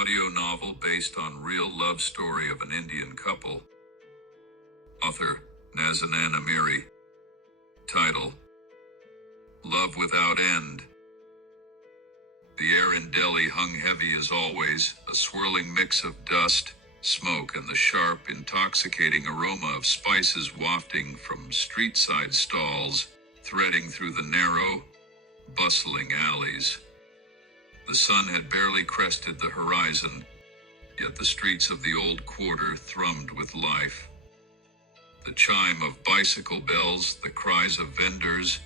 audio novel based on real love story of an Indian couple. Author, Nazanin Amiri. Title, Love Without End. The air in Delhi hung heavy as always, a swirling mix of dust, smoke, and the sharp, intoxicating aroma of spices wafting from street-side stalls, threading through the narrow, bustling alleys. The sun had barely crested the horizon, yet the streets of the old quarter thrummed with life. The chime of bicycle bells, the cries of vendors,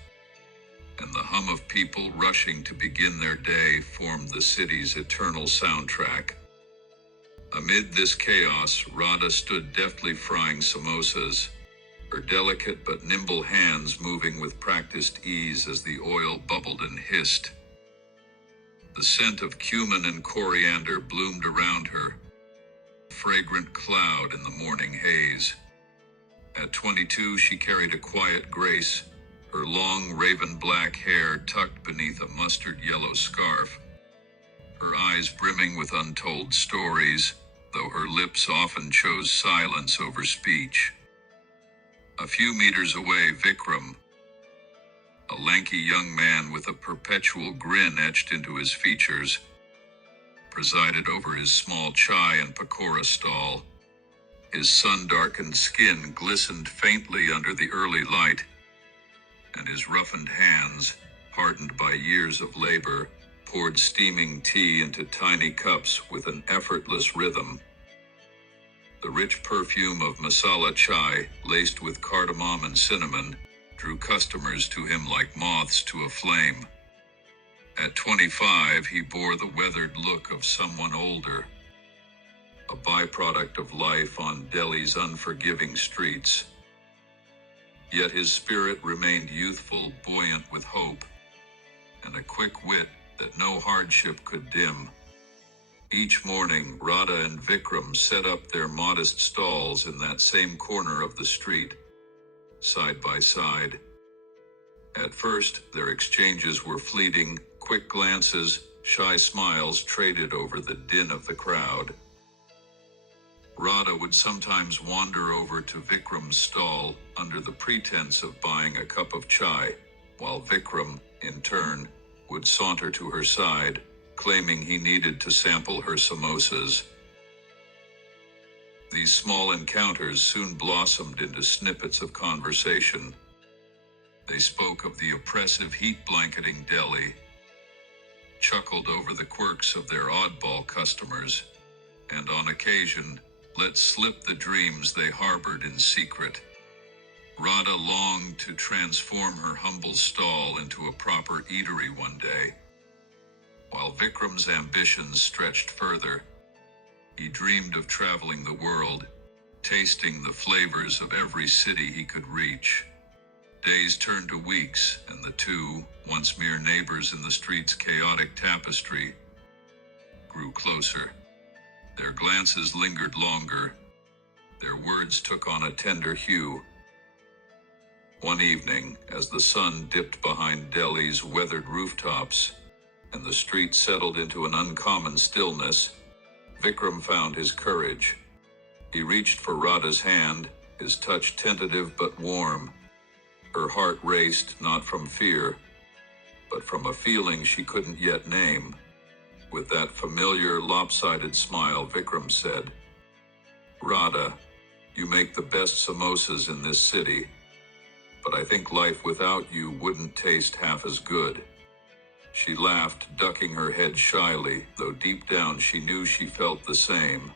and the hum of people rushing to begin their day formed the city's eternal soundtrack. Amid this chaos, Radha stood deftly frying samosas, her delicate but nimble hands moving with practiced ease as the oil bubbled and hissed. The scent of cumin and coriander bloomed around her, a fragrant cloud in the morning haze. At 22, she carried a quiet grace, her long raven black hair tucked beneath a mustard yellow scarf, her eyes brimming with untold stories, though her lips often chose silence over speech. A few meters away, Vikram, a lanky young man with a perpetual grin etched into his features, presided over his small chai and pakora stall. His sun-darkened skin glistened faintly under the early light, and his roughened hands, hardened by years of labor, poured steaming tea into tiny cups with an effortless rhythm. The rich perfume of masala chai, laced with cardamom and cinnamon, drew customers to him like moths to a flame. At 25, he bore the weathered look of someone older, a byproduct of life on Delhi's unforgiving streets. Yet his spirit remained youthful, buoyant with hope, and a quick wit that no hardship could dim. Each morning, Radha and Vikram set up their modest stalls in that same corner of the street, side by side. At first, their exchanges were fleeting, quick glances, shy smiles traded over the din of the crowd. Radha would sometimes wander over to Vikram's stall under the pretense of buying a cup of chai, while Vikram, in turn, would saunter to her side, claiming he needed to sample her samosas. These small encounters soon blossomed into snippets of conversation. They spoke of the oppressive heat blanketing Delhi, chuckled over the quirks of their oddball customers, and on occasion, let slip the dreams they harbored in secret. Radha longed to transform her humble stall into a proper eatery one day, while Vikram's ambitions stretched further. He dreamed of traveling the world, tasting the flavors of every city he could reach. Days turned to weeks, and the two, once mere neighbors in the street's chaotic tapestry, grew closer. Their glances lingered longer. Their words took on a tender hue. One evening, as the sun dipped behind Delhi's weathered rooftops, and the street settled into an uncommon stillness, Vikram found his courage. He reached for Radha's hand, his touch tentative but warm. Her heart raced not from fear, but from a feeling she couldn't yet name. With that familiar, lopsided smile, Vikram said, "Radha, you make the best samosas in this city, but I think life without you wouldn't taste half as good." She laughed, ducking her head shyly, though deep down she knew she felt the same.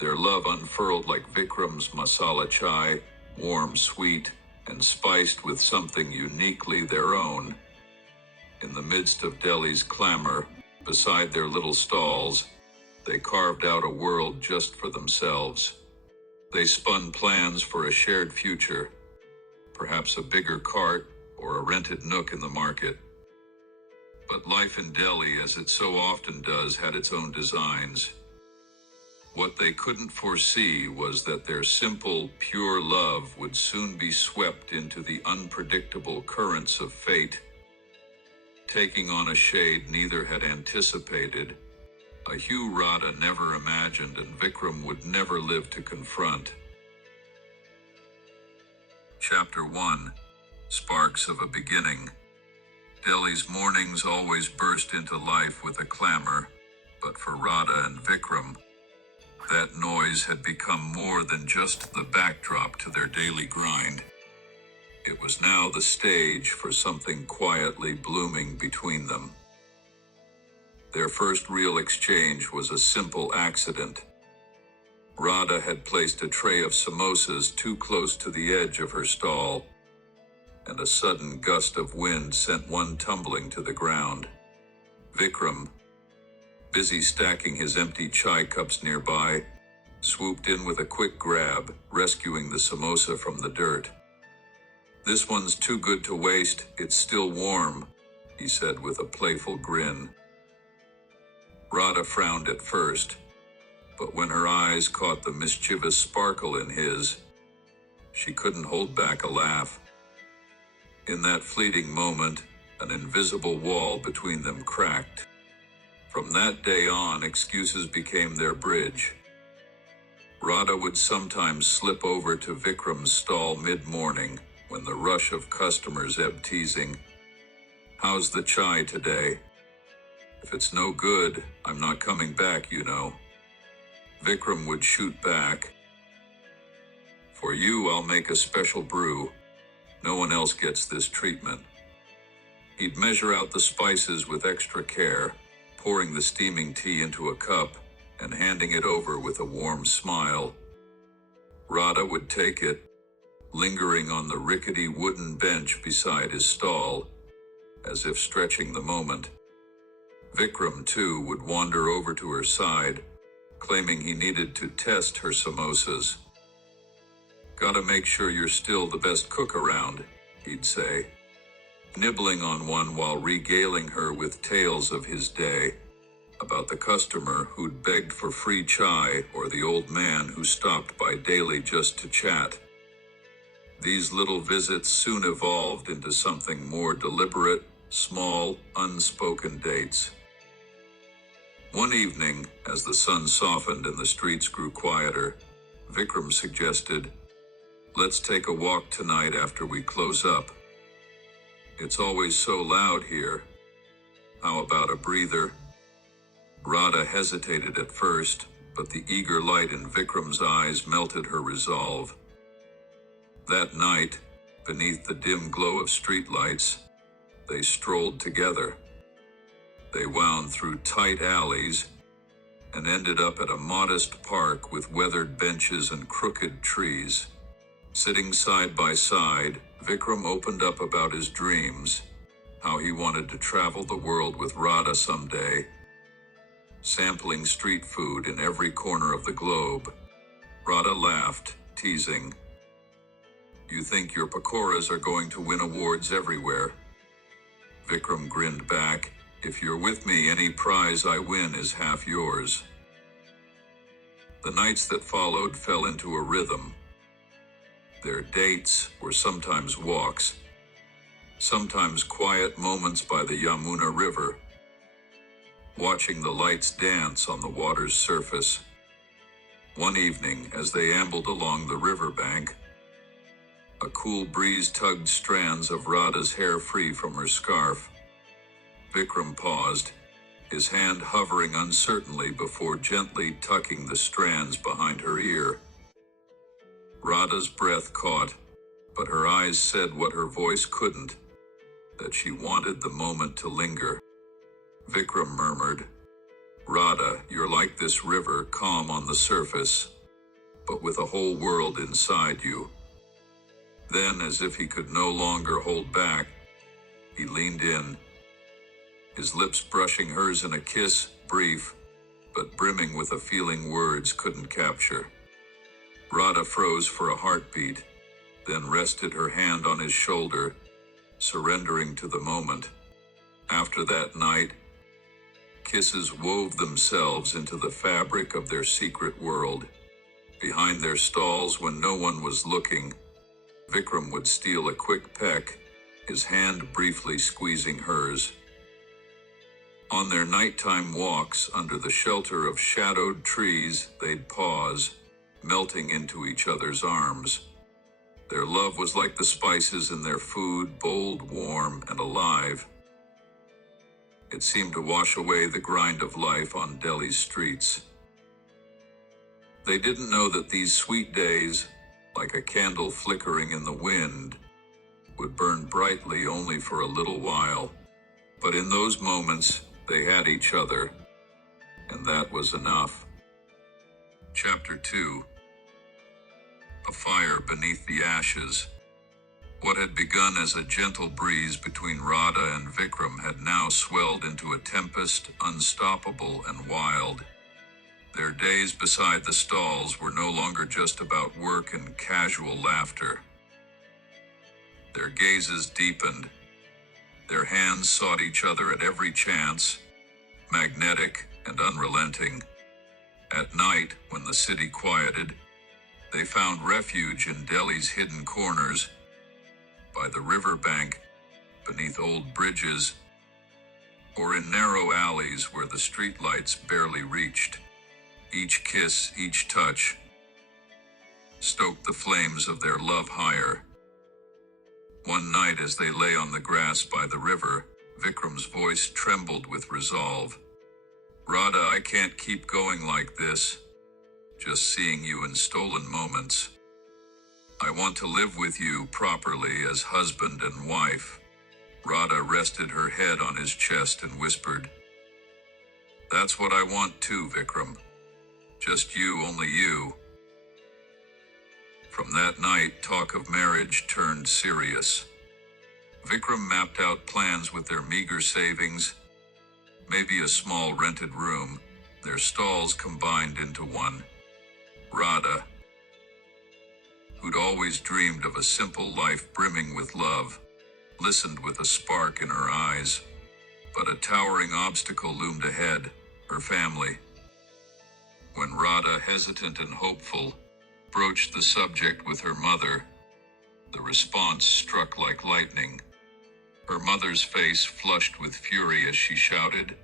Their love unfurled like Vikram's masala chai, warm, sweet, and spiced with something uniquely their own. In the midst of Delhi's clamor, beside their little stalls, they carved out a world just for themselves. They spun plans for a shared future, perhaps a bigger cart or a rented nook in the market. But life in Delhi, as it so often does, had its own designs. What they couldn't foresee was that their simple, pure love would soon be swept into the unpredictable currents of fate, taking on a shade neither had anticipated a hue Radha never imagined and Vikram would never live to confront. Chapter 1. Sparks of a Beginning. Delhi's mornings always burst into life with a clamor, but for Radha and Vikram, that noise had become more than just the backdrop to their daily grind. It was now the stage for something quietly blooming between them. Their first real exchange was a simple accident. Radha had placed a tray of samosas too close to the edge of her stall, and a sudden gust of wind sent one tumbling to the ground. Vikram, busy stacking his empty chai cups nearby, swooped in with a quick grab, rescuing the samosa from the dirt. "This one's too good to waste, it's still warm," he said with a playful grin. Radha frowned at first, but when her eyes caught the mischievous sparkle in his, she couldn't hold back a laugh. In that fleeting moment, an invisible wall between them cracked. From that day on, excuses became their bridge. Radha would sometimes slip over to Vikram's stall mid-morning, when the rush of customers ebbed, teasing, "How's the chai today? If it's no good, I'm not coming back, you know." Vikram would shoot back, "For you, I'll make a special brew. No one else gets this treatment." He'd measure out the spices with extra care, pouring the steaming tea into a cup and handing it over with a warm smile. Radha would take it, lingering on the rickety wooden bench beside his stall, as if stretching the moment. Vikram, too, would wander over to her side, claiming he needed to test her samosas. "Gotta make sure you're still the best cook around," he'd say, nibbling on one while regaling her with tales of his day, about the customer who'd begged for free chai or the old man who stopped by daily just to chat. These little visits soon evolved into something more deliberate, small, unspoken dates. One evening, as the sun softened and the streets grew quieter, Vikram suggested, "Let's take a walk tonight after we close up. It's always so loud here. How about a breather?" Radha hesitated at first, but the eager light in Vikram's eyes melted her resolve. That night, beneath the dim glow of streetlights, they strolled together. They wound through tight alleys and ended up at a modest park with weathered benches and crooked trees. Sitting side by side, Vikram opened up about his dreams, how he wanted to travel the world with Radha someday, sampling street food in every corner of the globe. Radha laughed, teasing, "You think your pakoras are going to win awards everywhere?" Vikram grinned back, "If you're with me, any prize I win is half yours." The nights that followed fell into a rhythm. Their dates were sometimes walks, sometimes quiet moments by the Yamuna River, watching the lights dance on the water's surface. One evening, as they ambled along the riverbank, a cool breeze tugged strands of Radha's hair free from her scarf. Vikram paused, his hand hovering uncertainly before gently tucking the strands behind her ear. Radha's breath caught, but her eyes said what her voice couldn't, that she wanted the moment to linger. Vikram murmured, "Radha, you're like this river, calm on the surface, but with a whole world inside you." Then, as if he could no longer hold back, he leaned in, his lips brushing hers in a kiss, brief, but brimming with a feeling words couldn't capture. Radha froze for a heartbeat, then rested her hand on his shoulder, surrendering to the moment. After that night, kisses wove themselves into the fabric of their secret world. Behind their stalls, when no one was looking, Vikram would steal a quick peck, his hand briefly squeezing hers. On their nighttime walks under the shelter of shadowed trees, they'd pause, melting into each other's arms. Their love was like the spices in their food, bold, warm, and alive. It seemed to wash away the grind of life on Delhi's streets. They didn't know that these sweet days, like a candle flickering in the wind, would burn brightly only for a little while. But in those moments, they had each other, and that was enough. Chapter 2. A fire beneath the ashes. What had begun as a gentle breeze between Radha and Vikram had now swelled into a tempest, unstoppable and wild. Their days beside the stalls were no longer just about work and casual laughter. Their gazes deepened. Their hands sought each other at every chance, magnetic and unrelenting. At night, when the city quieted, they found refuge in Delhi's hidden corners, by the riverbank, beneath old bridges, or in narrow alleys where the streetlights barely reached. Each kiss, each touch, stoked the flames of their love higher. One night as they lay on the grass by the river, Vikram's voice trembled with resolve. "Radha, I can't keep going like this, just seeing you in stolen moments. I want to live with you properly as husband and wife." Radha rested her head on his chest and whispered, "That's what I want too, Vikram. Just you, only you." From that night, talk of marriage turned serious. Vikram mapped out plans with their meager savings, maybe a small rented room, their stalls combined into one. Radha, who'd always dreamed of a simple life brimming with love, listened with a spark in her eyes. But a towering obstacle loomed ahead, her family. When Radha, hesitant and hopeful, broached the subject with her mother, the response struck like lightning. Her mother's face flushed with fury as she shouted,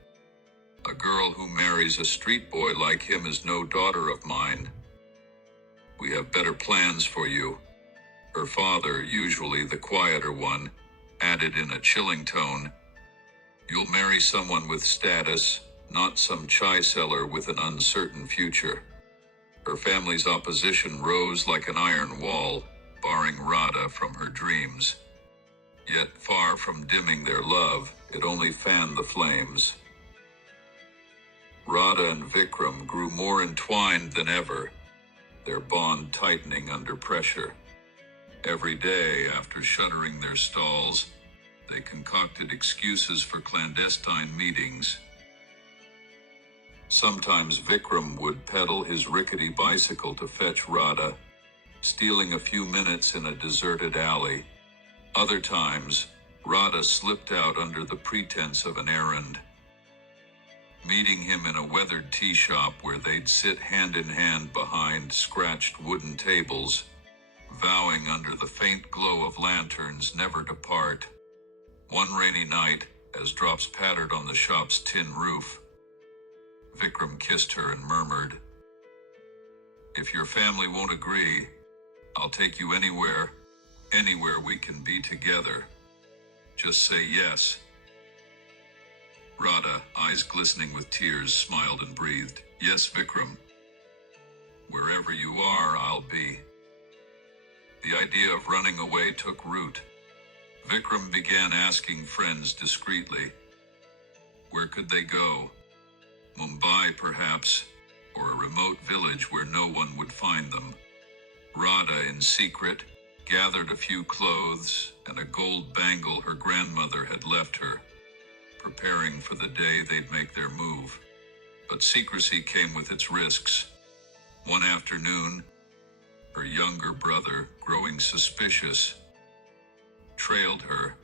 "A girl who marries a street boy like him is no daughter of mine. We have better plans for you." Her father, usually the quieter one, added in a chilling tone, "You'll marry someone with status, not some chai seller with an uncertain future." Her family's opposition rose like an iron wall, barring Radha from her dreams. Yet, far from dimming their love, it only fanned the flames. Radha and Vikram grew more entwined than ever, their bond tightening under pressure. Every day, after shuttering their stalls, they concocted excuses for clandestine meetings. Sometimes Vikram would pedal his rickety bicycle to fetch Radha, stealing a few minutes in a deserted alley. Other times, Radha slipped out under the pretense of an errand, meeting him in a weathered tea shop where they'd sit hand in hand behind scratched wooden tables, vowing under the faint glow of lanterns never to part. One rainy night, as drops pattered on the shop's tin roof, Vikram kissed her and murmured, "If your family won't agree, I'll take you anywhere we can be together. Just say yes." Radha, eyes glistening with tears, smiled and breathed, "Yes, Vikram. Wherever you are, I'll be." The idea of running away took root. Vikram began asking friends discreetly. Where could they go? Mumbai, perhaps, or a remote village where no one would find them. Radha, in secret, gathered a few clothes and a gold bangle her grandmother had left her, preparing for the day they'd make their move. But secrecy came with its risks. One afternoon, her younger brother, growing suspicious, trailed her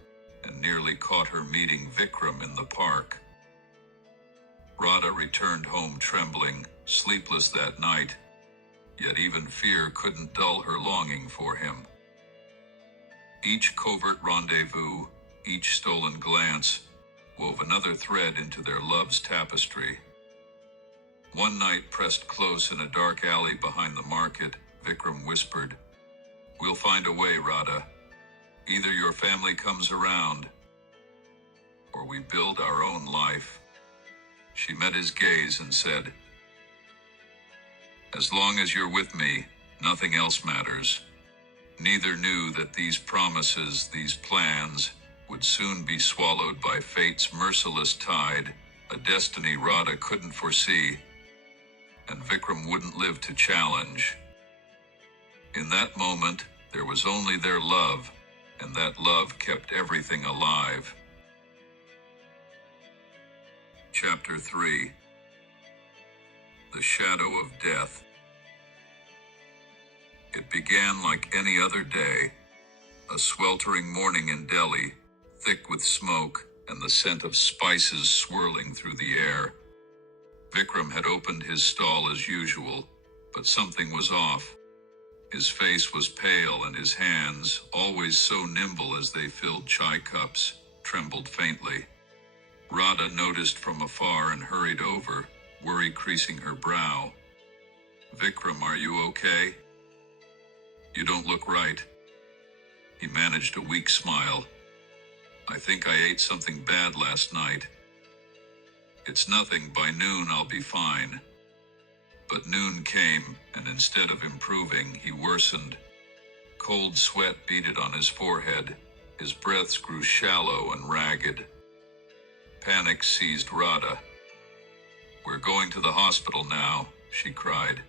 and nearly caught her meeting Vikram in the park. Radha returned home trembling, sleepless that night, yet even fear couldn't dull her longing for him. Each covert rendezvous, each stolen glance, wove another thread into their love's tapestry. One night, pressed close in a dark alley behind the market, Vikram whispered, "We'll find a way, Radha. Either your family comes around, or we build our own life." She met his gaze and said, "As long as you're with me, nothing else matters." Neither knew that these promises, these plans, would soon be swallowed by fate's merciless tide, a destiny Radha couldn't foresee, and Vikram wouldn't live to challenge. In that moment, there was only their love, and that love kept everything alive. Chapter 3. The Shadow of Death. It began like any other day, a sweltering morning in Delhi, thick with smoke and the scent of spices swirling through the air. Vikram had opened his stall as usual, but something was off. His face was pale and his hands, always so nimble as they filled chai cups, trembled faintly. Radha noticed from afar and hurried over, worry creasing her brow. "Vikram, are you okay? You don't look right." He managed a weak smile. "I think I ate something bad last night." "It's nothing, by noon I'll be fine." But noon came, and instead of improving, he worsened. Cold sweat beaded on his forehead. His breaths grew shallow and ragged. Panic seized Radha. "We're going to the hospital now," she cried.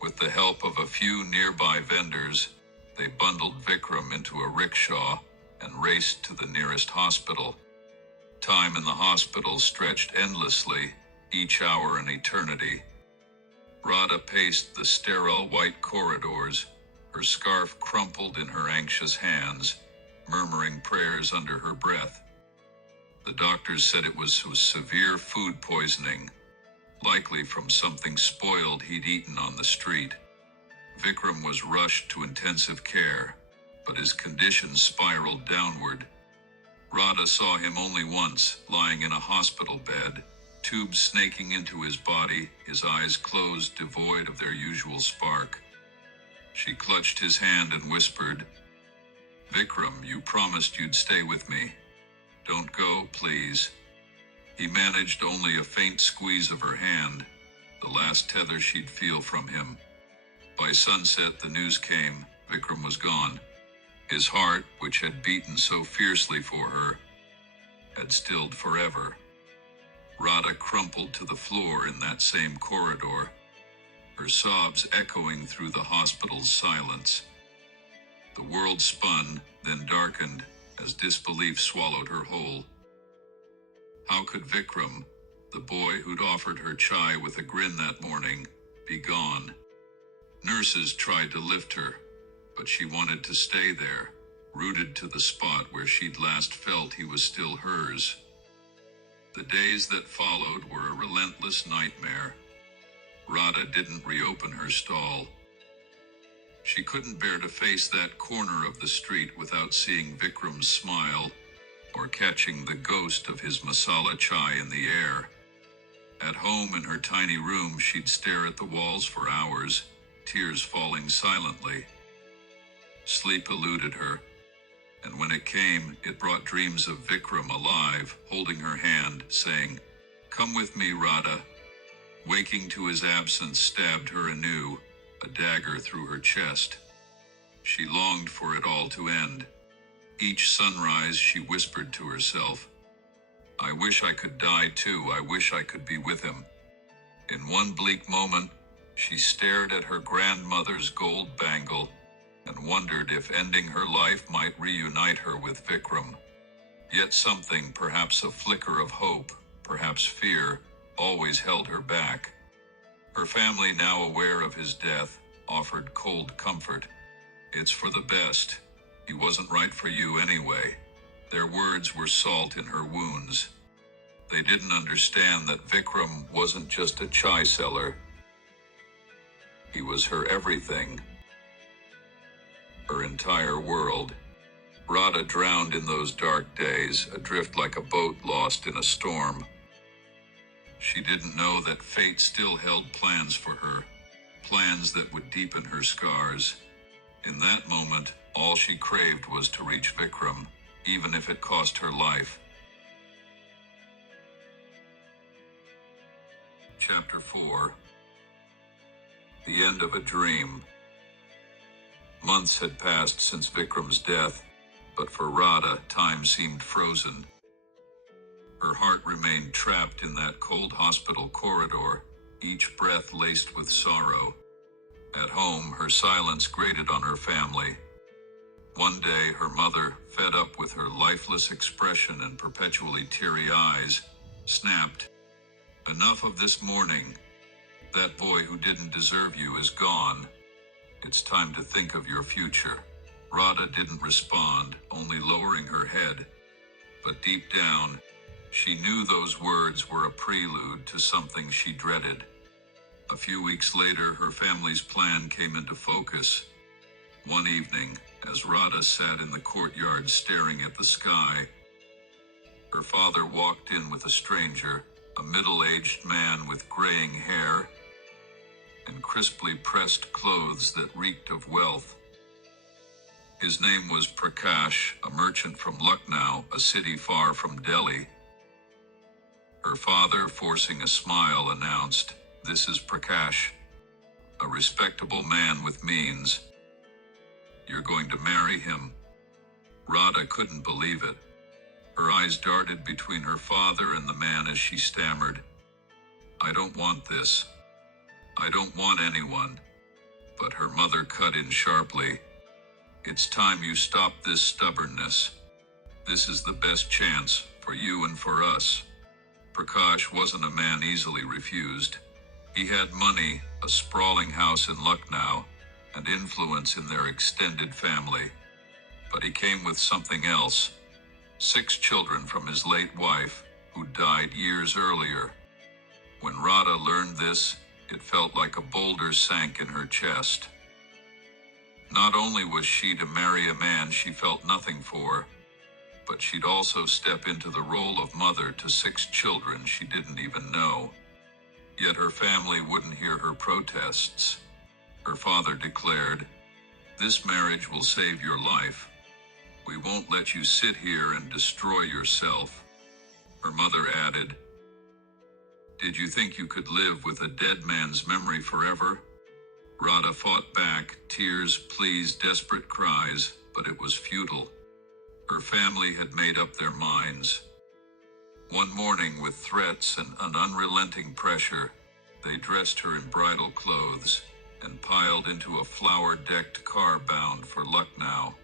With the help of a few nearby vendors, they bundled Vikram into a rickshaw and raced to the nearest hospital. Time in the hospital stretched endlessly, each hour an eternity. Radha paced the sterile white corridors, her scarf crumpled in her anxious hands, murmuring prayers under her breath. The doctors said it was severe food poisoning, likely from something spoiled he'd eaten on the street. Vikram was rushed to intensive care, but his condition spiraled downward. Radha saw him only once, lying in a hospital bed, tubes snaking into his body, his eyes closed, devoid of their usual spark. She clutched his hand and whispered, "Vikram, you promised you'd stay with me. Don't go, please." He managed only a faint squeeze of her hand, the last tether she'd feel from him. By sunset, the news came. Vikram was gone. His heart, which had beaten so fiercely for her, had stilled forever. Radha crumpled to the floor in that same corridor, her sobs echoing through the hospital's silence. The world spun, then darkened, as disbelief swallowed her whole. How could Vikram, the boy who'd offered her chai with a grin that morning, be gone? Nurses tried to lift her, but she wanted to stay there, rooted to the spot where she'd last felt he was still hers. The days that followed were a relentless nightmare. Radha didn't reopen her stall. She couldn't bear to face that corner of the street without seeing Vikram's smile, or catching the ghost of his masala chai in the air. At home in her tiny room, she'd stare at the walls for hours, tears falling silently. Sleep eluded her, and when it came, it brought dreams of Vikram alive, holding her hand, saying, "Come with me, Radha." Waking to his absence stabbed her anew, a dagger through her chest. She longed for it all to end. Each sunrise, she whispered to herself, "I wish I could die too. I wish I could be with him." In one bleak moment, she stared at her grandmother's gold bangle and wondered if ending her life might reunite her with Vikram. Yet something, perhaps a flicker of hope, perhaps fear, always held her back. Her family, now aware of his death, offered cold comfort. "It's for the best. He wasn't right for you anyway." Their words were salt in her wounds. They didn't understand that Vikram wasn't just a chai seller. He was her everything, her entire world. Radha drowned in those dark days, adrift like a boat lost in a storm. She didn't know that fate still held plans for her, plans that would deepen her scars. In that moment, all she craved was to reach Vikram, even if it cost her life. Chapter 4. The End of a Dream. Months had passed since Vikram's death, but for Radha, time seemed frozen. Her heart remained trapped in that cold hospital corridor, each breath laced with sorrow. At home, her silence grated on her family. One day, her mother, fed up with her lifeless expression and perpetually teary eyes, snapped, "Enough of this mourning. That boy who didn't deserve you is gone. It's time to think of your future." Radha didn't respond, only lowering her head. But deep down, she knew those words were a prelude to something she dreaded. A few weeks later, her family's plan came into focus. One evening, as Radha sat in the courtyard staring at the sky, her father walked in with a stranger, a middle-aged man with graying hair and crisply pressed clothes that reeked of wealth. His name was Prakash, a merchant from Lucknow, a city far from Delhi. Her father, forcing a smile, announced, "This is Prakash, a respectable man with means. You're going to marry him." Radha couldn't believe it. Her eyes darted between her father and the man as she stammered, "I don't want this. I don't want anyone." But her mother cut in sharply, "It's time you stop this stubbornness. This is the best chance for you and for us." Prakash wasn't a man easily refused. He had money, a sprawling house in Lucknow, and influence in their extended family. But he came with something else: 6 children from his late wife, who died years earlier. When Radha learned this, it felt like a boulder sank in her chest. Not only was she to marry a man she felt nothing for, but she'd also step into the role of mother to 6 children she didn't even know. Yet her family wouldn't hear her protests. Her father declared, "This marriage will save your life. We won't let you sit here and destroy yourself." Her mother added, "Did you think you could live with a dead man's memory forever?" Radha fought back, tears, pleas, desperate cries, but it was futile. Her family had made up their minds. One morning, with threats and an unrelenting pressure, they dressed her in bridal clothes and piled into a flower-decked car bound for Lucknow.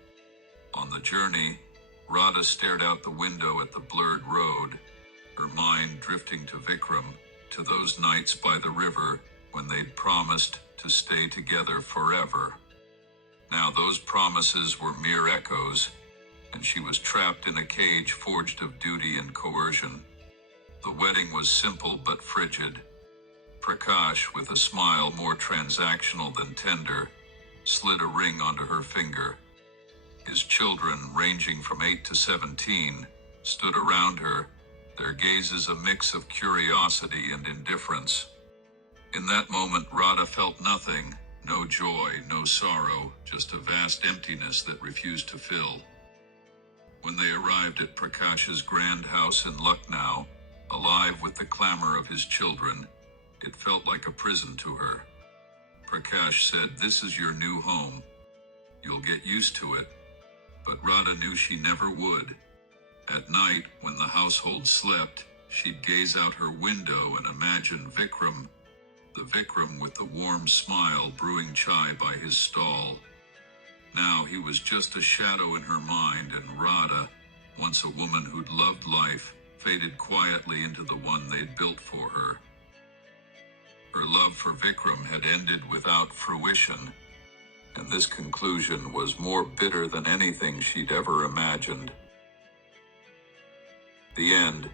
On the journey, Radha stared out the window at the blurred road, her mind drifting to Vikram, to those nights by the river when they'd promised to stay together forever. Now those promises were mere echoes, and she was trapped in a cage forged of duty and coercion. The wedding was simple but frigid. Prakash, with a smile more transactional than tender, slid a ring onto her finger. His children, ranging from 8 to 17, stood around her, their gazes a mix of curiosity and indifference. In that moment, Radha felt nothing, no joy, no sorrow, just a vast emptiness that refused to fill. When they arrived at Prakash's grand house in Lucknow, alive with the clamor of his children, it felt like a prison to her. Prakash said, "This is your new home. You'll get used to it." But Radha knew she never would. At night, when the household slept, she'd gaze out her window and imagine Vikram, the Vikram with the warm smile brewing chai by his stall. Now he was just a shadow in her mind, and Radha, once a woman who'd loved life, faded quietly into the one they'd built for her. Her love for Vikram had ended without fruition, and this conclusion was more bitter than anything she'd ever imagined. The end.